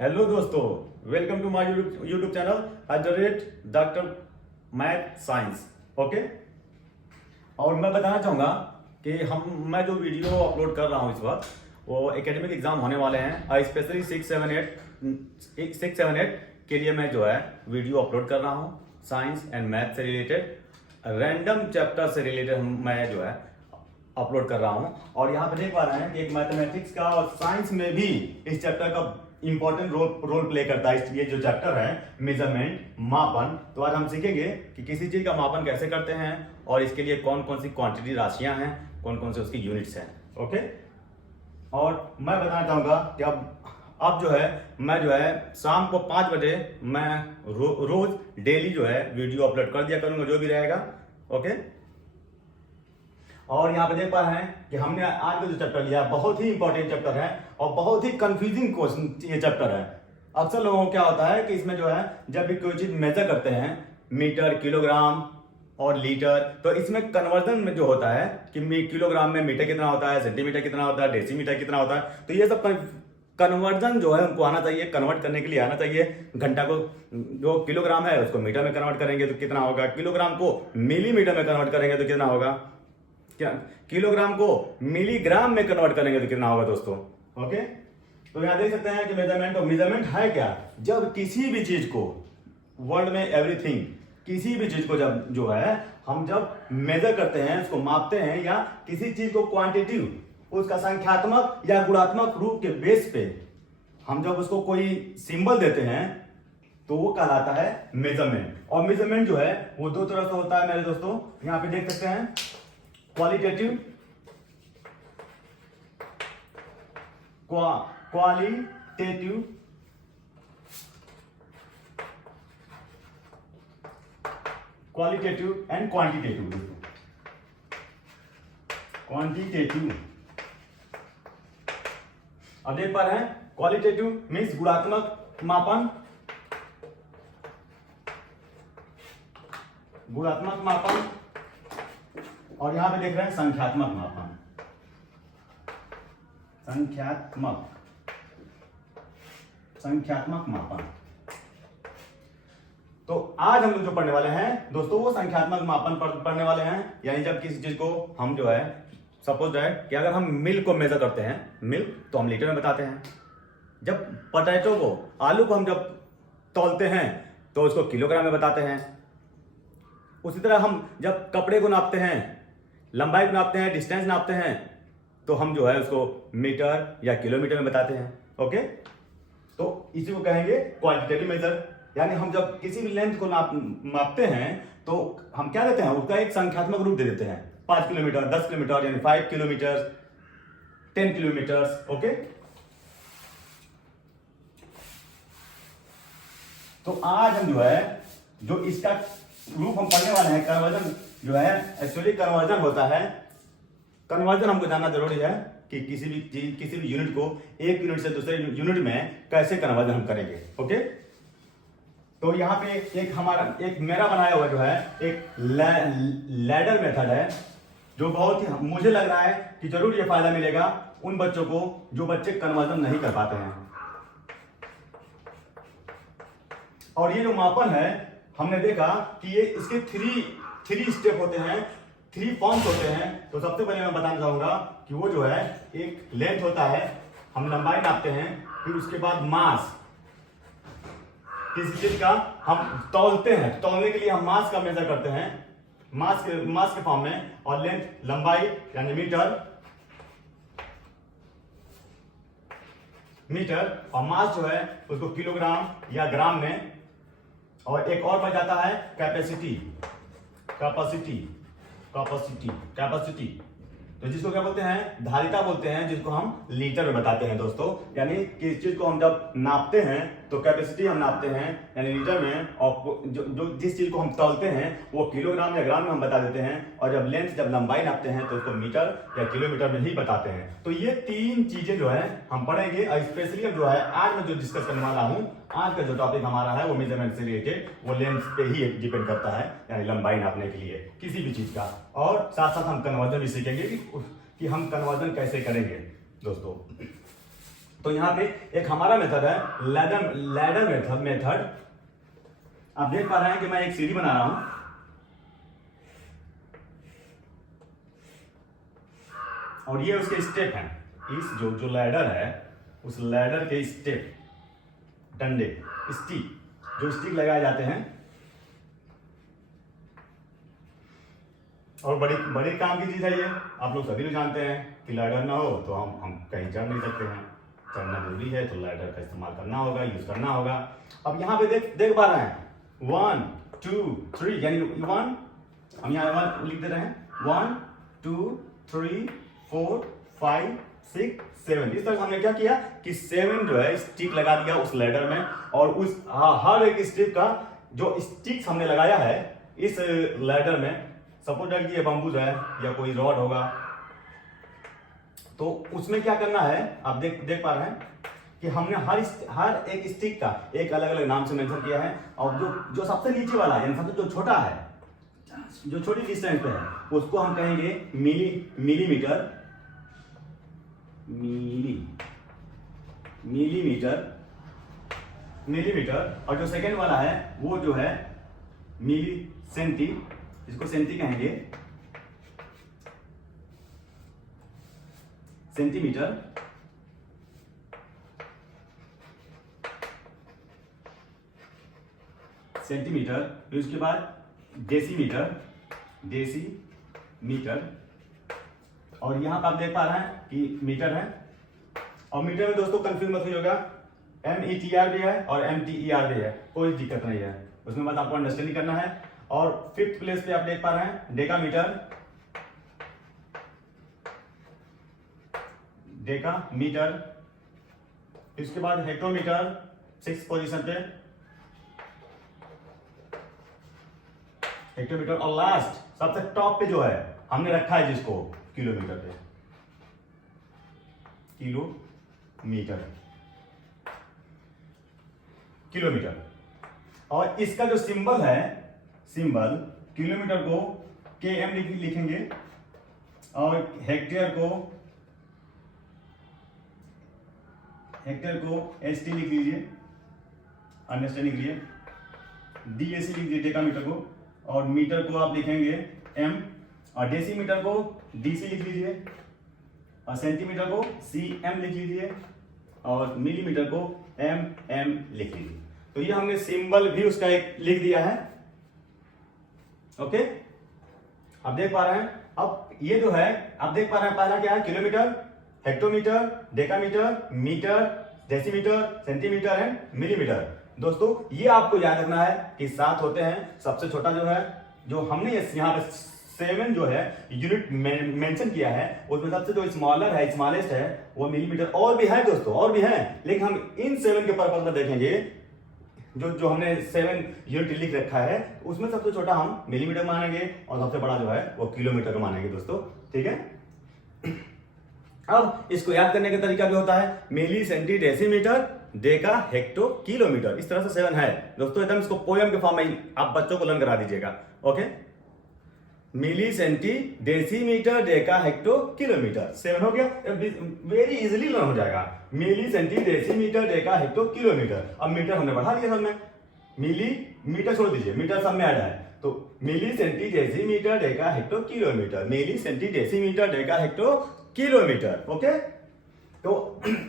Hello दोस्तों, welcome to my YouTube channel doctor math science. Okay, और मैं बताना चाहूँगा कि मैं जो वीडियो अपलोड कर रहा हूँ इस वक्त वो एकेडमिक एग्जाम होने वाले हैं, स्पेशली 6, 7, 8 के लिए मैं जो है वीडियो अपलोड कर रहा हूँ। साइंस एंड मैथ से रिलेटेड, रैंडम चैप्टर से रिलेटेड मैं जो है अपलोड कर रहा हूँ। और यहाँ पे देख पा रहे हैं कि एक मैथमेटिक्स का और साइंस में भी इस चैप्टर का इंपॉर्टेंट रोल प्ले करता है। ये जो चैप्टर है मेजरमेंट, मापन, तो आज हम सीखेंगे कि किसी चीज का मापन कैसे करते हैं और इसके लिए कौन कौन सी क्वांटिटी राशियां हैं, कौन कौन से उसकी यूनिट्स हैं। ओके, और मैं बताना चाहूंगा कि अब जो है मैं जो है शाम को 5 बजे मैं रोज डेली जो है वीडियो अपलोड कर दिया करूंगा, जो भी रहेगा। ओके, और यहाँ पे देख पा रहे हैं कि हमने आज का जो चैप्टर लिया बहुत ही इंपॉर्टेंट चैप्टर है और बहुत ही कंफ्यूजिंग क्वेश्चन ये चैप्टर है। अक्सर लोगों को क्या होता है कि इसमें जो है जब भी कोई चीज मेजर करते हैं, मीटर, किलोग्राम और लीटर, तो इसमें कन्वर्जन में जो होता है कि किलोग्राम में मीटर कितना होता है, सेंटीमीटर कितना होता है, डेसीमीटर कितना होता है, तो ये सब कन्वर्जन जो है उनको आना चाहिए। कन्वर्ट करने के लिए आना चाहिए। घंटा को जो किलोग्राम है उसको मीटर में कन्वर्ट करेंगे तो कितना होगा, किलोग्राम को मिलीमीटर में कन्वर्ट करेंगे तो कितना होगा, क्या किलोग्राम को मिलीग्राम में कन्वर्ट करेंगे तो कितना होगा दोस्तों। ओके, तो यहां देख सकते हैं कि मेजरमेंट है क्या, जब किसी भी चीज को वर्ल्ड में एवरीथिंग, किसी भी चीज को जब जो है हम जब मेजर करते हैं, उसको मापते हैं, या किसी चीज को क्वांटिटिव, उसका संख्यात्मक या गुणात्मक रूप के बेस पे हम जब उसको कोई सिंबल देते हैं तो वो कहलाता है मेजरमेंट। और मेजरमेंट जो है वो दो तरह से होता है मेरे दोस्तों। यहां पे देख सकते हैं qualitative, qualitative, qualitative and quantitative. Quantitative, अब देख पा रहे हैं क्वालिटेटिव मीन्स गुणात्मक मापन, गुणात्मक मापन, और यहां पे देख रहे हैं संख्यात्मक मापन, संख्यात्मक मापन। तो आज हम लोग जो पढ़ने वाले हैं दोस्तों वो संख्यात्मक मापन पढ़ने वाले हैं। यानी जब किसी चीज को हम जो है सपोज है कि अगर हम मिल्क को मेजर करते हैं, मिल्क तो हम लीटर में बताते हैं। जब पोटैटो को, आलू को हम जब तौलते हैं तो उसको किलोग्राम में बताते हैं। उसी तरह हम जब कपड़े को नापते हैं, लंबाई को नापते हैं, डिस्टेंस नापते हैं, तो हम जो है उसको मीटर या किलोमीटर में बताते हैं। ओके, तो इसी को कहेंगे क्वांटिटेटिव मेजर। यानी हम जब किसी भी लेंथ को मापते हैं तो हम क्या देते हैं, उसका एक संख्यात्मक रूप दे देते हैं। 5 किलोमीटर, 10 किलोमीटर, यानी 5 किलोमीटर, 10 किलोमीटर। ओके, तो आज हम जो है जो इसका रूप हम पढ़ने वाले हैं, कन्वर्जन जो है, एक्चुअली कन्वर्जन होता है। कन्वर्जन हमको जानना जरूरी है कि किसी भी चीज, किसी भी यूनिट को एक यूनिट से दूसरे यूनिट में कैसे कन्वर्जन हम करेंगे। ओके, तो यहाँ पे एक मेरा बनाया हुआ जो है एक लैडर मेथड है, जो बहुत ही मुझे लग रहा है कि जरूर ये फायदा मिलेगा उन बच्चों को जो बच्चे कन्वर्जन नहीं कर पाते हैं। और ये जो मापन है हमने देखा कि ये इसके थ्री स्टेप होते हैं, 3 फॉर्म्स होते हैं। तो सबसे पहले मैं बताना चाहूंगा कि वो जो है एक लेंथ होता है, हम लंबाई नापते हैं, फिर उसके बाद मास, किसी चीज का हम तौलते हैं, तौलने के लिए हम मास का मेजर करते हैं, मास के फॉर्म में, और लेंथ, लंबाई यानी मीटर, और मास जो है उसको किलोग्राम या ग्राम में। और एक और बच जाता है कैपेसिटी, तो जिसको क्या बोलते हैं, धारिता बोलते हैं, जिसको हम लीटर में बताते हैं दोस्तों। यानी किस चीज को हम जब नापते हैं तो कैपेसिटी हम नापते हैं यानी लीटर में, और जो जिस चीज को हम तौलते हैं वो किलोग्राम या ग्राम में हम बता देते हैं, और जब लेंथ, जब लंबाई नापते हैं तो उसको मीटर या किलोमीटर में ही बताते हैं। तो ये 3 चीजें जो है हम पढ़ेंगे। और स्पेशली जो है आज मैं जो डिस्कस करने वाला हूं, आज का जो टॉपिक हमारा है वो मेजरमेंट से रिलेटेड, वो लेंथ पे ही डिपेंड करता है, यानी लंबाई नापने के लिए किसी भी चीज का। और साथ साथ हम कन्वर्जन भी सीखेंगे कि हम कन्वर्जन कैसे करेंगे दोस्तों। तो यहाँ पे एक हमारा मेथड है लैडर मेथड। आप देख पा रहे हैं कि मैं एक सीढ़ी बना रहा हूं और ये उसके स्टेप हैं। इस जो लैडर है उस लैडर के स्टेप, डंडे, स्टिक लगाए जाते हैं। और बड़ी काम की चीज है ये। आप लोग सभी लोग जानते हैं कि लैडर ना हो तो हम कहीं चढ़ नहीं सकते हैं। चढ़ना जरूरी है तो लैडर का इस्तेमाल करना होगा, यूज करना होगा। अब यहाँ पे देख पा रहे हैं 1 2 3, यानी 1, हम यहाँ 1 लिख दे रहे हैं, 1 2 3 4 5 6 7। इस तरह हमने क्या किया कि 7 जो है स्टिक लगा दिया उस लैडर में। और उस हर एक स्टिक का जो स्टिक्स हमने लगाया है इस लैडर में, सपोज दैट ये बम्बूज है या कोई रॉड होगा, तो उसमें क्या करना है आप देख पा रहे हैं कि हमने हर एक स्टिक का एक अलग अलग नाम से मेंशन किया है। और जो सबसे नीचे वाला यानी सबसे जो छोटा है, जो छोटी डिस्टेंस पे है, उसको हम कहेंगे मिलीमीटर। और जो सेकेंड वाला है वो जो है सेंटी, इसको सेंटी कहेंगे, सेंटीमीटर। फिर उसके बाद डेसीमीटर। और यहां पर आप देख पा रहे हैं कि मीटर है। और मीटर में दोस्तों कंफ्यूज मत होइएगा, METR भी है और MTER भी है, कोई दिक्कत नहीं है उसमें, बस आपको अंडरस्टैंडिंग करना है। और 5th प्लेस पे आप देख पा रहे हैं डेकामीटर। इसके बाद हेक्टोमीटर 6th पोजीशन पे, हेक्टोमीटर। और लास्ट सबसे टॉप पे जो है हमने रखा है जिसको किलोमीटर पे, किलोमीटर। और इसका जो सिंबल है, किलोमीटर को KM लिखेंगे और हेक्टेयर को ST लिख लीजिए, अंडरस्टैंडिंग के लिए। DAC लिख लीजिए डेकामीटर को, और मीटर को आप लिखेंगे M, और डेसीमीटर को DC लिख लीजिए, और सेंटीमीटर को CM लिख लीजिए, और मिलीमीटर को MM लिख लीजिए। तो ये हमने सिंबल भी उसका एक लिख दिया है। ओके, आप देख पा रहे हैं। अब ये जो है आप देख पा रहे हैं, पहला क्या है, kilometre, hectometre, decametre, metre, decimetre, centimetre and millimetre. दोस्तों ये आपको याद रखना है कि 7 होते हैं। सबसे छोटा जो है, जो हमने यहाँ पे 7 जो है यूनिट मेंशन किया है, उसमें सबसे जो स्मॉलेस्ट है वो मिलीमीटर। और भी है दोस्तों, और भी है, लेकिन हम इन 7 के पर्पज में देखेंगे। जो हमने 7 यूनिट लिख रखा है उसमें सबसे छोटा हम मिलीमीटर मानेंगे और सबसे बड़ा जो है वो किलोमीटर का मानेंगे दोस्तों, ठीक है। अब इसको याद करने का तरीका भी होता है, milli, centi, decimetre, deca, hecto, kilometre. इस तरह से 7 है दोस्तों। एकदम इसको पोयम के फॉर्म में आप बच्चों को लर्न करा दीजिएगा। Okay, milli, centi, decimetre, deca, hecto, kilometre, 7 हो गया। वेरी इजीली लर्न हो जाएगा। Milli, centi, decimetre, deca, hecto, kilometre. अब मीटर हमने बढ़ा दिया सब में, मिली मीटर छोड़ दीजिए, मीटर सब में ऐड है, तो milli, centi, decimetre, deca, hecto, kilometre, milli, centi, decimetre, deca, hecto, kilometre. Okay, तो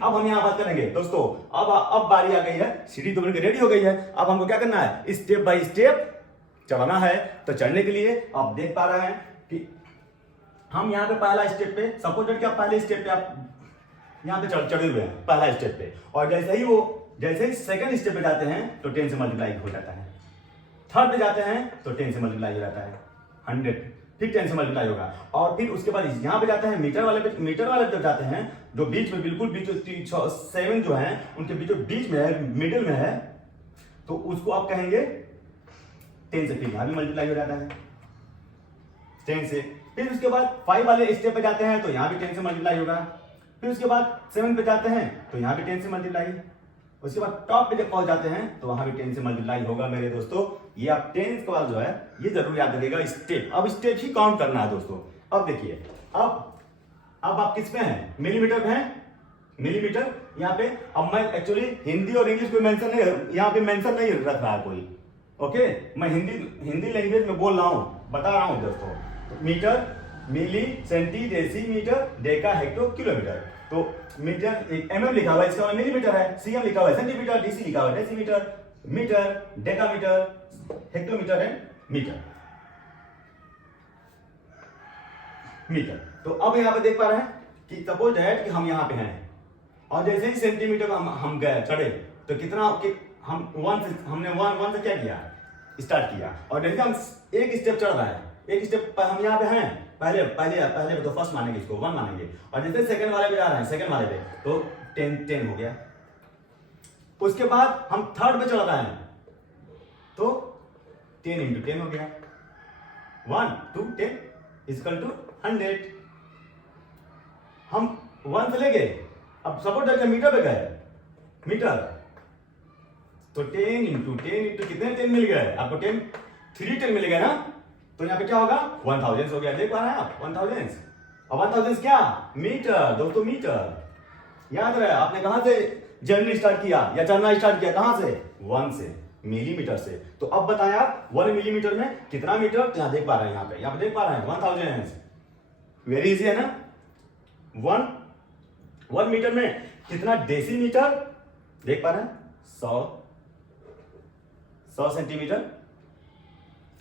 अब हम यहां बात करेंगे दोस्तों। अब बारी आ गई है, सीढ़ी तो बनकर रेडी हो गई है। अब हमको क्या करना है, स्टेप बाय स्टेप चढ़ना है। तो चढ़ने के लिए आप देख पा रहे हैं कि हम यहाँ पे पहला स्टेप पे, सपोज दैट कि आप पहले स्टेप पे आप यहाँ पे चढ़े हुए हैं पहला स्टेप पे, और जैसे ही सेकंड स्टेप पे जाते हैं तो 10 से मल्टीप्लाई हो जाता है। थर्ड पे जाते हैं तो 10 से मल्टीप्लाई हो जाता है 100, फिर 10 से मल्टीप्लाई होगा। और फिर उसके बाद यहाँ पे जाते हैं मीटर वाले पे जाते हैं, जो बीच में बिल्कुल बीच 7 जो है उनके बीच में है, मिडिल में है, तो उसको आप कहेंगे 10 से। फिर यहाँ भी मल्टीप्लाई हो जाता है 10 से। फिर उसके बाद 5 वाले स्टेप पे जाते हैं तो यहाँ भी 10 से मल्टीप्लाई होगा। फिर उसके बाद 7 पे जाते हैं तो यहाँ भी 10 से मल्टीप्लाई। उसके बाद टॉप पे जब पहुंच जाते हैं तो वहां भी 10 से मल्टीप्लाई होगा मेरे दोस्तों। ये आप 10 के बाद जो है ये जरूर याद रखिएगा, स्टेप। अब स्टेप ही काउंट करना है दोस्तों। अब देखिए, अब आप किस पे हैं, मिलीमीटर पे हैं, मिलीमीटर यहाँ पे। अब मैं एक्चुअली हिंदी और इंग्लिश को मेंशन नहीं, यहाँ पे मेंशन नहीं रख रहा है कोई, ओके। मैं हिंदी लैंग्वेज में बोल रहा हूँ, बता रहा हूँ दोस्तों। तो metre, milli, centi, decimetre, deca, hecto, kilometre. तो मीटर एक mm लिखा हुआ है, इसका मतलब मिलीमीटर है। cm लिखा हुआ है सेंटीमीटर, डीसी लिखा हुआ है decimetre, metre, decametre, hectometre and metre. Metre. तो अब यहाँ पे देख पा रहे हैं कि सपोज दैट कि हम यहाँ पे हैं और जैसे ही सेंटीमीटर हम गए चढ़े तो कितना हम हमने वन से क्या किया, स्टार्ट किया। और जैसे हम एक स्टेप चढ़ रहे हैं, एक स्टेप पर हम यहाँ पे हैं, पहले तो फर्स्ट मानेंगे, इसको 1 मानेंगे। और जैसे सेकंड वाले पे जा रहे हैं, सेकंड वाले पे तो 10 हो गया। उसके बाद हम थर्ड पे चढ़ रहे हैं तो 10 × 10 हो गया, 1 2 10 इक्वल टू 100। हम 1 से ले गए, अब सपोज दैट मीटर पे गए, मीटर तो 10 × 10 कितने 10 मिल गए आपको, 310 मिल गए ना। तो यहाँ पे क्या होगा, 1000 हो गया। देख पा रहे हैं आप 1000। और 1000 क्या, मीटर दोस्तों, मीटर। याद रहे आपने कहां से जर्नी स्टार्ट किया या चलना स्टार्ट किया, कहां से, 1 से, मिलीमीटर से। तो अब बताएं आप 1 मिलीमीटर में कितना मीटर, तो यहाँ देख पा रहे हैं, यहाँ पे देख पा रहे हैं 1000। वेरी इजी है ना। 1 मीटर में कितना डेसीमीटर, देख पा रहे हैं 100 सेंटीमीटर।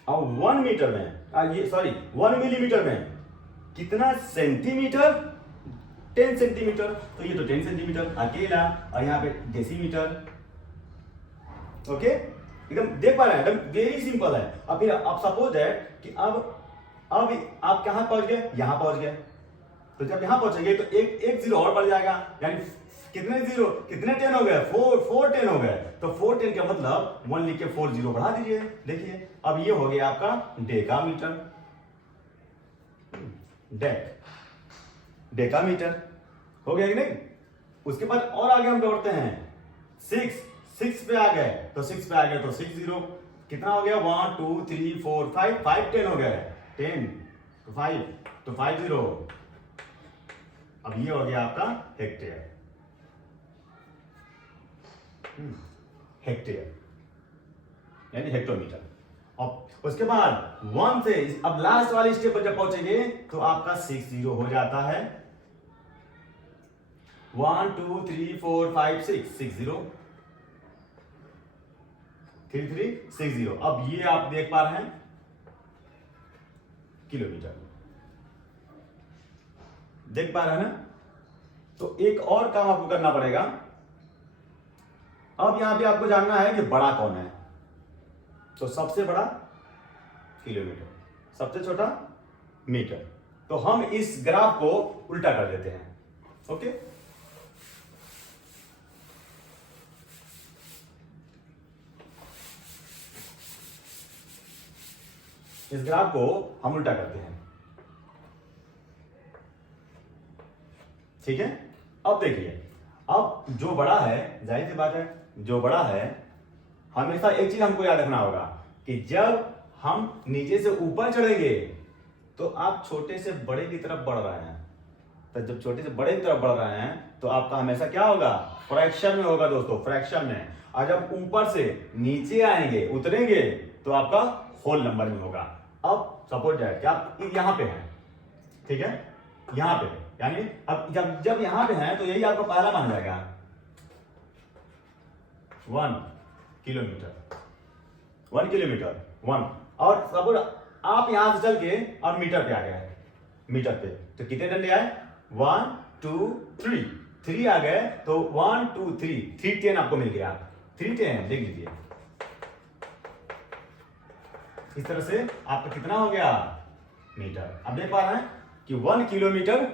और 1 मीटर में 1 मिलीमीटर में कितना सेंटीमीटर, 10 सेंटीमीटर। तो ये तो 10 सेंटीमीटर अकेला, और यहाँ पे डेसीमीटर, ओके। एकदम देख पा रहे हैं, एकदम वेरी सिंपल है। अब फिर आप सपोज है कि अब आप कहां पहुंच गए, यहां पहुंच गए। तो जब यहां पहुंचेंगे तो एक जीरो और बढ़ जाएगा, यानी कितने जीरो, कितने 10 हो गए, 4 10 हो गए। तो 4 10 का मतलब 1 लिख के 4 जीरो बढ़ा दीजिए। देखिए अब ये हो गया आपका डेकामीटर, डेकामीटर हो गया कि नहीं। उसके बाद और आगे हम बढ़ते हैं, 6 पे आ गए, तो 6 पे आ गए तो 6 जीरो, कितना हो गया, 1 2 3 4 5 10 हो गए, 10 तो 5 तो 5 जीरो। अब ये हो गया आपका हेक्टेयर, हेक्टेयर यानी हेक्टोमीटर। अब उसके बाद 1 से अब लास्ट वाली स्टेप पर जब पहुंचेंगे तो आपका 6 जीरो हो जाता है, 1 2 3 4 5 6 जीरो, 3 3 6 जीरो। अब ये आप देख पा रहे हैं किलोमीटर, देख पा रहे हैं ना। तो एक और काम आपको करना पड़ेगा। अब यहां पे आपको जानना है कि बड़ा कौन है। तो सबसे बड़ा किलोमीटर, सबसे छोटा मीटर। तो हम इस ग्राफ को उल्टा कर देते हैं, ओके। इस ग्राफ को हम उल्टा करते हैं, ठीक है। अब देखिए, अब जो बड़ा है, जाहिर सी बात है जो बड़ा है, हमेशा एक चीज हमको याद रखना होगा कि जब हम नीचे से ऊपर चढ़ेंगे तो आप छोटे से बड़े की तरफ बढ़ रहे हैं। तो जब छोटे से बड़े की तरफ बढ़ रहे हैं तो आपका हमेशा क्या होगा, फ्रैक्शन में होगा दोस्तों, फ्रैक्शन में। और जब ऊपर से नीचे आएंगे, उतरेंगे, तो आपका होल नंबर में होगा। अब सपोज दैट कि आप यहां पे हैं, ठीक है, यहां पे, यानी अब जब यहां पे हैं तो यही आपका पहला मान जाएगा 1 किलोमीटर, 1 किलोमीटर 1। और सपोज आप यहां से चल के और मीटर पे आ गए, मीटर पे तो कितने डंडे आए, 1 2 3 आ गए। तो 1 2 3 10 आपको मिल गया, 310 देख लीजिए। इस तरह से आपका कितना हो गया, मीटर। अब देख पा रहे हैं कि 1 किलोमीटर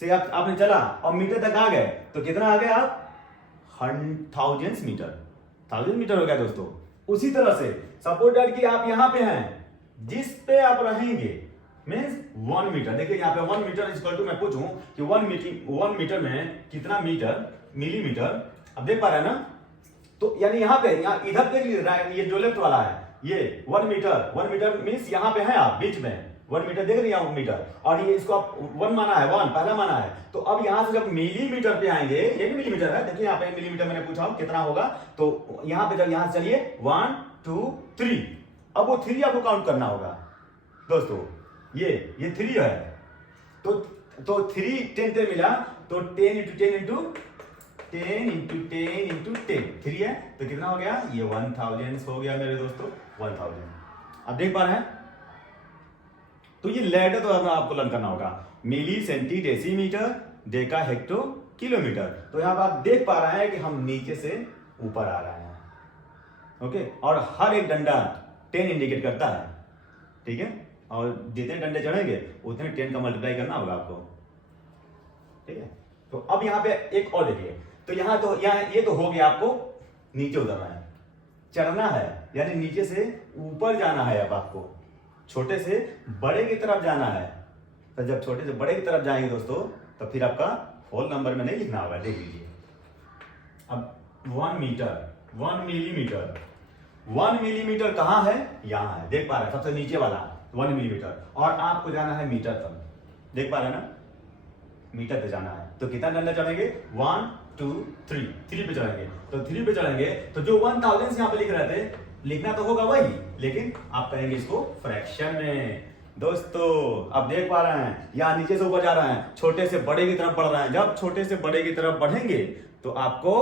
से आपने चला और मीटर तक आ गए तो कितना आ गया आप, 1000 मीटर, 1000 मीटर हो गया दोस्तों। उसी तरह से सपोज दैट कि आप यहां पे हैं, जिस पे आप रहेंगे मींस 1 मीटर। देखिए यहाँ पे 1 मीटर इक्वल टू, मैं पूछूं कि 1 मीटर में कितना मीटर, मिलीमीटर। अब देख पा रहे हैं ना। तो यानी यहाँ पे, यहाँ इधर देख लीजिए, ये जो लेफ्ट वाला है ये 1 मीटर मींस यहाँ पे है आप बीच में, 1 मीटर देख रहे हैं आप मीटर, और ये इसको आप 1 माना है, 1 पहला माना है। तो अब यहां से जब मिलीमीटर पे आएंगे, ये भी मिलीमीटर है, देखिए यहाँ पे मिलीमीटर मैंने पूछा हूं कितना होगा, तो यहाँ पे जब यहां से चलिए 1 2 3, अब वो 3 आपको काउंट करना होगा दोस्तों, ये 3 है, तो 3 10 10 मिला, तो 10 इंटू 10 इंटू 10 इंटू 10 इंटू 10 3 है, तो कितना हो गया, ये 1000 हो गया मेरे दोस्तों, 1000। अब देख पा रहे हैं, तो ये लैडर तो आपको लर्न करना होगा, milli centi decimetre deca hecto kilometre. तो यहाँ पर आप देख पा रहे हैं कि हम नीचे से ऊपर आ रहे हैं, ओके, और हर एक डंडा 10 इंडिकेट करता है, ठीक है, और जितने डंडे चढ़ेंगे उतने 10 का मल्टीप्लाई करना होगा आपको, ठीक है। तो अब यहाँ पे एक और देखिए, तो यहाँ ये तो हो गया, आपको नीचे उतरना है, चढ़ना है, यानी नीचे से ऊपर जाना है। अब आपको छोटे से बड़े की तरफ जाना है, तो जब छोटे से बड़े की तरफ जाएंगे दोस्तों, तो फिर आपका होल नंबर में नहीं लिखना होगा, देख लीजिए। अब 1 मीटर, 1 मिलीमीटर, 1 मिलीमीटर कहाँ है, यहाँ है, देख पा रहे हैं, सबसे नीचे वाला 1 मिलीमीटर, और आपको जाना है मीटर तक, देख पा रहे हैं ना, मीटर पे जाना है। तो कितना डंडा चढ़ेंगे, 1 2 3 पे चढ़ेंगे, तो 3 पे चढ़ेंगे, तो जो 1000 यहाँ पे लिख रहे थे, लिखना तो होगा वही, लेकिन आप करेंगे इसको फ्रैक्शन में दोस्तों। अब देख पा रहे हैं, यहाँ नीचे से ऊपर जा रहे हैं, छोटे से बड़े की तरफ बढ़ रहे हैं। जब छोटे से बड़े की तरफ बढ़ेंगे तो आपको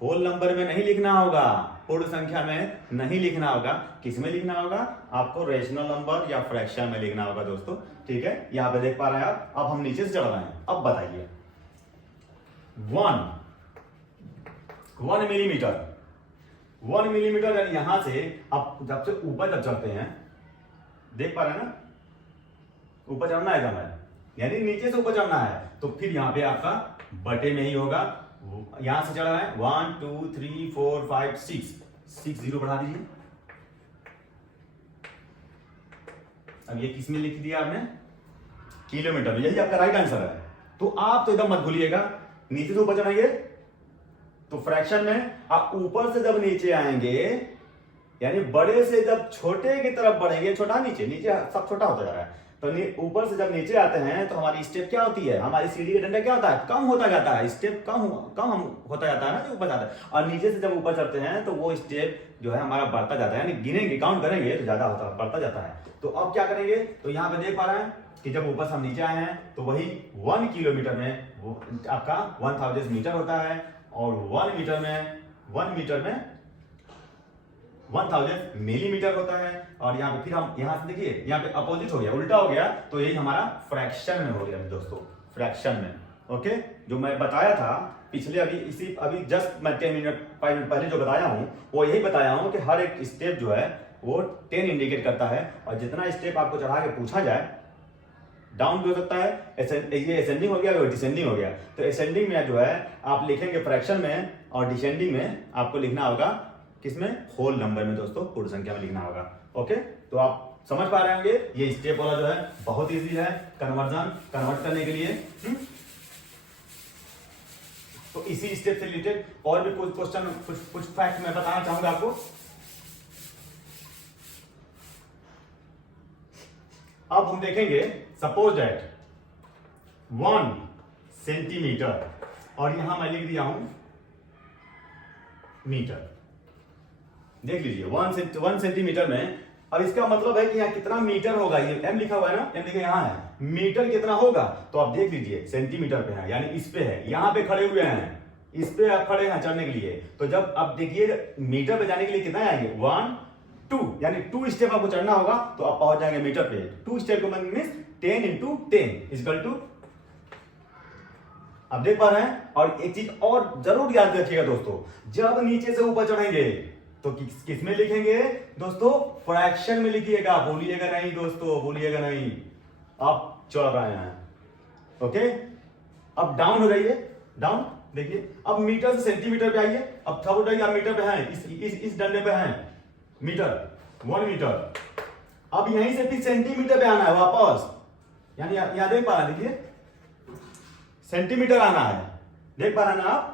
होल नंबर में नहीं लिखना होगा, पूर्ण संख्या में नहीं लिखना होगा, किस में लिखना होगा, आपको रेशनल नंबर या फ्रैक्शन में लिखना होगा दोस्तों, ठीक है। यहाँ पे देख पा रहे हैं आप, अब हम नीचे से चढ़ रहे हैं। अब बताइए 1 मिलीमीटर, 1 मिलीमीटर, यानी यहां से आप जब से ऊपर जब चढ़ते हैं, देख पा रहे हैं ना, ऊपर चढ़ना है एकदम है, यानी नीचे से ऊपर चढ़ना है, तो फिर यहाँ पे आपका बटे में ही होगा। यहां से चढ़ रहे हैं 1 2 3 4 5 6 जीरो बढ़ा दीजिए। अब ये किस में लिख दिया आपने, किलोमीटर, यही आपका राइट आंसर है। तो आप तो एकदम मत भूलिएगा, नीचे से ऊपर चढ़ाएंगे तो फ्रैक्शन में, आप ऊपर से जब नीचे आएंगे, यानी बड़े से जब छोटे की तरफ बढ़ेंगे, छोटा नीचे, नीचे सब छोटा होता जा रहा है, तो ऊपर से जब नीचे आते हैं तो हमारी स्टेप क्या होती है, हमारी सीढ़ी का डंडा क्या होता है, कम होता जाता है, स्टेप कम होता जाता है ना, जो ऊपर जाता है। और नीचे से जब ऊपर चढ़ते हैं तो वो स्टेप जो है हमारा बढ़ता जाता है, यानी गिनेंगे, काउंट करेंगे तो ज्यादा होता बढ़ता जाता है। तो अब क्या करेंगे, तो यहाँ पे देख पा रहे हैं कि जब ऊपर से हम नीचे आए हैं तो वही 1 किलोमीटर में वो आपका 1000 मीटर होता है, और 1 मीटर में 1000 मिलीमीटर होता है। और यहाँ पे फिर हम यहाँ से देखिए, यहाँ पे अपोजिट हो गया, उल्टा हो गया, तो यही हमारा फ्रैक्शन में हो गया दोस्तों, फ्रैक्शन में, ओके। जो मैं बताया था पिछले अभी जस्ट मैं 5 मिनट पहले जो बताया हूँ, वो यही बताया हूँ कि हर एक स्टेप जो है वो 10 इंडिकेट करता है, और जितना स्टेप आपको चढ़ा के पूछा जाए, डाउन भी हो सकता है, ये असेंडिंग हो गया, डिसेंडिंग हो गया। तो असेंडिंग में जो है आप लिखेंगे फ्रैक्शन में, और डिसेंडिंग में आपको लिखना होगा किसमें, होल नंबर में दोस्तों, पूर्ण संख्या में लिखना होगा, ओके। तो आप समझ पा रहे होंगे, ये स्टेप वाला जो है बहुत इजी है कन्वर्ट करने के लिए। तो इसी स्टेप से रिलेटेड और भी कुछ क्वेश्चन, कुछ फैक्ट मैं बताना चाहूंगा आपको। अब हम देखेंगे, सपोज दैट 1 सेंटीमीटर, और यहां मैं लिख दिया हूं मीटर, देख लीजिए 1 सेंटीमीटर में। अब इसका मतलब है कि यहाँ कितना मीटर होगा, ये m लिखा हुआ है ना, m देखिए यहाँ है, मीटर कितना होगा, तो आप देख लीजिए सेंटीमीटर पे है, यानी इस पे है, यहाँ पे खड़े हुए हैं, इस पे आप खड़े हैं चढ़ने के लिए। तो जब आप देखिए मीटर पे जाने के लिए कितना आएंगे, 1 2, यानी 2 स्टेप आपको चढ़ना होगा, तो आप पहुंच जाएंगे मीटर पे। 2 स्टेप को मीन्स 10 इंटू 10 इक्वल टू, आप देख पा रहे हैं। और एक चीज और जरूर याद रखिएगा दोस्तों, जब नीचे से ऊपर चढ़ेंगे तो किस में लिखेंगे दोस्तों, फ्रैक्शन में लिखिएगा, भूलिएगा नहीं दोस्तों, भूलिएगा नहीं, आप चढ़ रहे हैं, ओके। अब डाउन हो जाइए, डाउन देखिए, अब मीटर से सेंटीमीटर पे आइए। अब थोड़ा उठाइए, आप मीटर पे हैं, इस डंडे पे हैं, मीटर 1 मीटर। अब यहीं से फिर सेंटीमीटर पे आना है वापस, यानी यहां देख पा रहे हैं, देखिए सेंटीमीटर आना है, देख पा रहे हैं ना आप।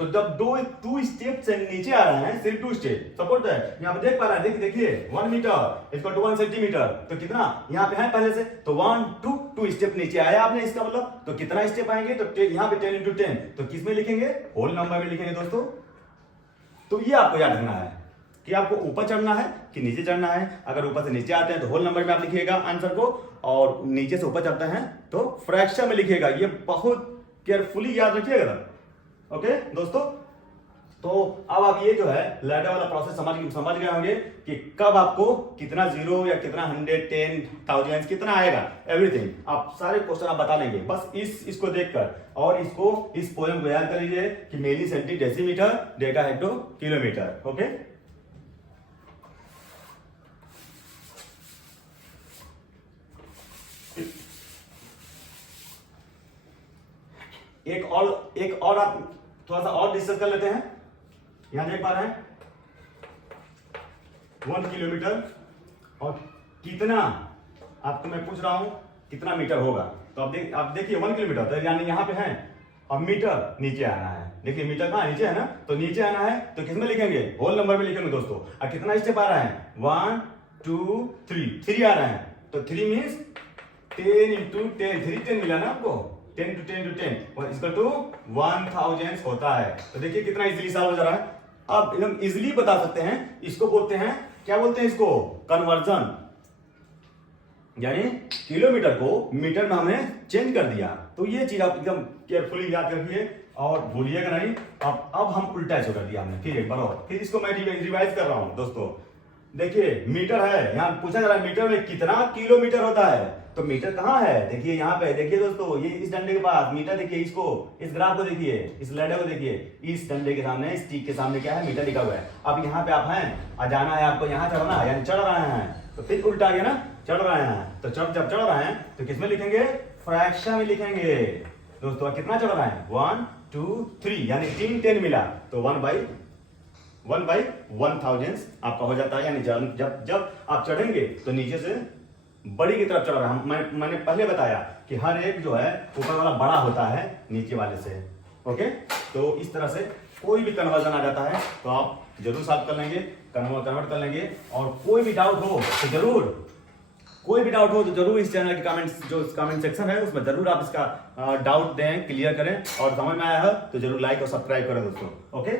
तो जब टू स्टेप से नीचे आ रहे हैं, सिर्फ 2 स्टेप, सपोर्ट है यहाँ पे देख पा रहे हैं, देखिए 1 मीटर इसको 1 सेंटीमीटर, तो कितना यहाँ पे है पहले से, तो 1 2 स्टेप नीचे आया आपने, इसका मतलब तो कितना स्टेप आएंगे, तो यहाँ पे 10 × 10, तो किस में लिखेंगे, होल नंबर में लिखेंगे दोस्तों। तो ये आपको याद रखना है कि आपको ऊपर चढ़ना है कि नीचे चढ़ना है। अगर ऊपर से नीचे आते हैं तो होल नंबर में आप लिखिएगा आंसर को, और नीचे से ऊपर चढ़ते हैं तो फ्रैक्शन में लिखिएगा। ये बहुत केयरफुली याद रखिएगा। ओके दोस्तों, तो अब आप ये जो है लैडर वाला प्रोसेस समझ गए होंगे कि कब आपको कितना जीरो या कितना 100, 10, 1000 कितना आएगा, एवरीथिंग आप सारे क्वेश्चन आप बता लेंगे बस इसको देखकर। और इस पोएम को याद कर लीजिए कि milli centi decimetre deca hecto kilometre. Okay, एक और आप थोड़ा सा और डिस्कस कर लेते हैं। यहां देख पा रहे हैं 1 किलोमीटर और कितना, आपको मैं पूछ रहा हूं कितना मीटर होगा, तो आप देखिए 1 किलोमीटर तो यानी यहां पे है, और मीटर नीचे आना है। देखिए मीटर कहां नीचे है ना, तो नीचे आना है तो किस में लिखेंगे, होल नंबर में लिखेंगे दोस्तों। और कितना स्टेप आ रहा है, 1 2 3 आ रहा है, तो 3 मीन्स 10 × 10, 3 मिला ना आपको, 10 × 10 × 10 इसका टू 1000 होता है। तो देखिए कितना इजीली सॉल्व हो जा रहा है। आप एकदम इजीली बता सकते हैं। इसको बोलते हैं, क्या बोलते हैं इसको, कन्वर्जन, यानी किलोमीटर को मीटर में हमने चेंज कर दिया। तो ये चीज आप एकदम केयरफुली याद रखिए और भूलिएगा नहीं। अब हम उल्टा ऐसे कर दिया हमने, फिर एक बार और, फिर इसको मैं रिवाइज कर रहा हूं दोस्तों। देखिए मीटर है, यहाँ पूछा जा रहा है मीटर में कितना किलोमीटर होता है, तो मीटर कहाँ है, देखिए यहाँ पे, देखिए दोस्तों ये इस डंडे के पास मीटर, देखिए इसको, इस ग्राफ को देखिए, इस लैडर को देखिए, इस डंडे के सामने, इस टिक के सामने क्या है, मीटर लिखा हुआ है। अब यहाँ पे आप हैं और जाना है आपको, यहाँ चढ़ना है यानी चढ़ रहे हैं, तो फिर उल्टा गया ना, चढ़ रहे हैं, तो जब चढ़ रहे हैं तो किसमें लिखेंगे, फ्रैक्शन में लिखेंगे दोस्तों। कितना चढ़ रहा है, 1 2 3 यानी 3 10 मिला, तो 1/1000 आपका हो जाता है। यानी जब आप चढ़ेंगे तो नीचे से बड़ी की तरफ चढ़ रहा है। मैंने पहले बताया कि हर एक जो है ऊपर वाला बड़ा होता है नीचे वाले से। ओके, तो इस तरह से कोई भी कन्वर्जन आ जाता है तो आप जरूर सॉल्व कर लेंगे, कन्वर्ट कर लेंगे। और कोई भी डाउट हो तो जरूर इस चैनल के कमेंट सेक्शन है उसमें जरूर आप इसका डाउट दें, क्लियर करें। और समझ में आया है तो जरूर लाइक और सब्सक्राइब करें दोस्तों। ओके,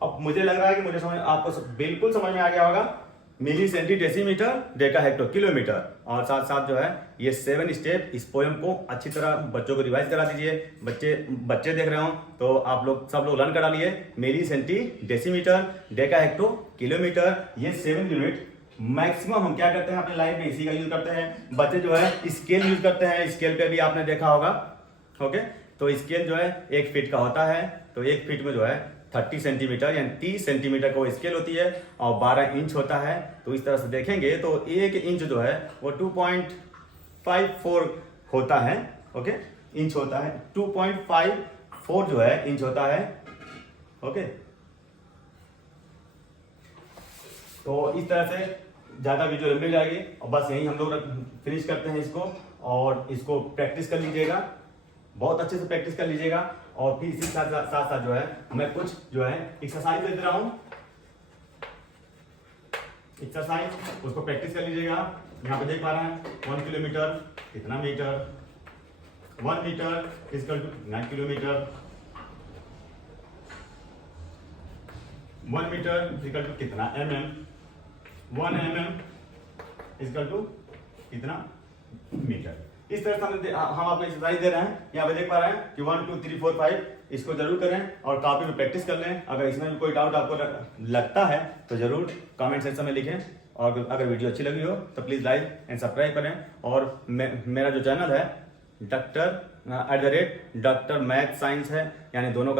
अब मुझे लग रहा है कि आपको बिल्कुल समझ में आ गया होगा। Milli centi decimetre deca hecto kilometre, और साथ साथ जो है ये 7 स्टेप, इस पोएम को अच्छी तरह बच्चों को रिवाइज करा दीजिए। बच्चे देख रहे हो तो आप लोग सब लोग लर्न करा लिए। Milli centi decimetre deca hecto kilometre, ये 7 यूनिट मैक्सिमम हम क्या करते हैं अपने लाइफ में, इसी का यूज करते हैं। बच्चे जो है स्केल यूज करते हैं, स्केल पे भी आपने देखा होगा। ओके, तो स्केल जो है 1 फीट का होता है, तो 1 फीट में जो है 30 सेंटीमीटर यानी 30 सेंटीमीटर को स्केल होती है, और 12 इंच होता है। तो इस तरह से देखेंगे तो 1 इंच जो है वो 2.54 होता है। ओके, इंच होता है, 2.54 जो है इंच होता है। ओके, तो इस तरह से ज्यादा वीडियो मिल जाएगी, और बस यही हम लोग फिनिश करते हैं इसको। और इसको प्रैक्टिस कर लीजिएगा, बहुत अच्छे से प्रैक्टिस कर लीजिएगा। और फिर इसी साथ साथ जो है मैं कुछ जो है एक्सरसाइज दे रहा हूं, एक्सरसाइज उसको प्रैक्टिस कर लीजिएगा। यहाँ पे देख पा रहे हैं 1 किलोमीटर कितना metre, 1 metre equal to 9 kilometre, 1 metre equal to कितना mm, 1 mm इक्वल टू कितना मीटर। इस तरह से हम आपको एक्सरसाइज दे रहे हैं। यहाँ पे देख पा रहे हैं कि 1 2 3 4 5 इसको जरूर करें और कॉपी में प्रैक्टिस कर लें। अगर इसमें भी कोई डाउट आपको लगता है तो जरूर कमेंट सेक्शन में लिखें। और अगर वीडियो अच्छी लगी हो तो प्लीज़ लाइक एंड सब्सक्राइब करें। और मेरा जो चैनल है डॉक्टर मैथ साइंस है, यानी दोनों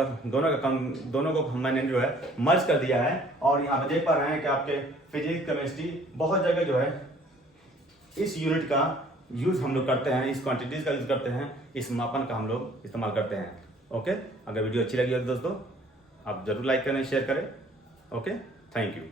को मैंने जो है मर्ज कर दिया है। और यहाँ पे देख पा रहे हैं कि आपके फिजिक्स केमिस्ट्री बहुत जगह जो है इस यूनिट का यूज हम लोग करते हैं, इस क्वांटिटीज का यूज करते हैं, इस मापन का हम लोग इस्तेमाल करते हैं। ओके, अगर वीडियो अच्छी लगी हो तो दोस्तों आप जरूर लाइक करें, शेयर करें। Okay, thank you.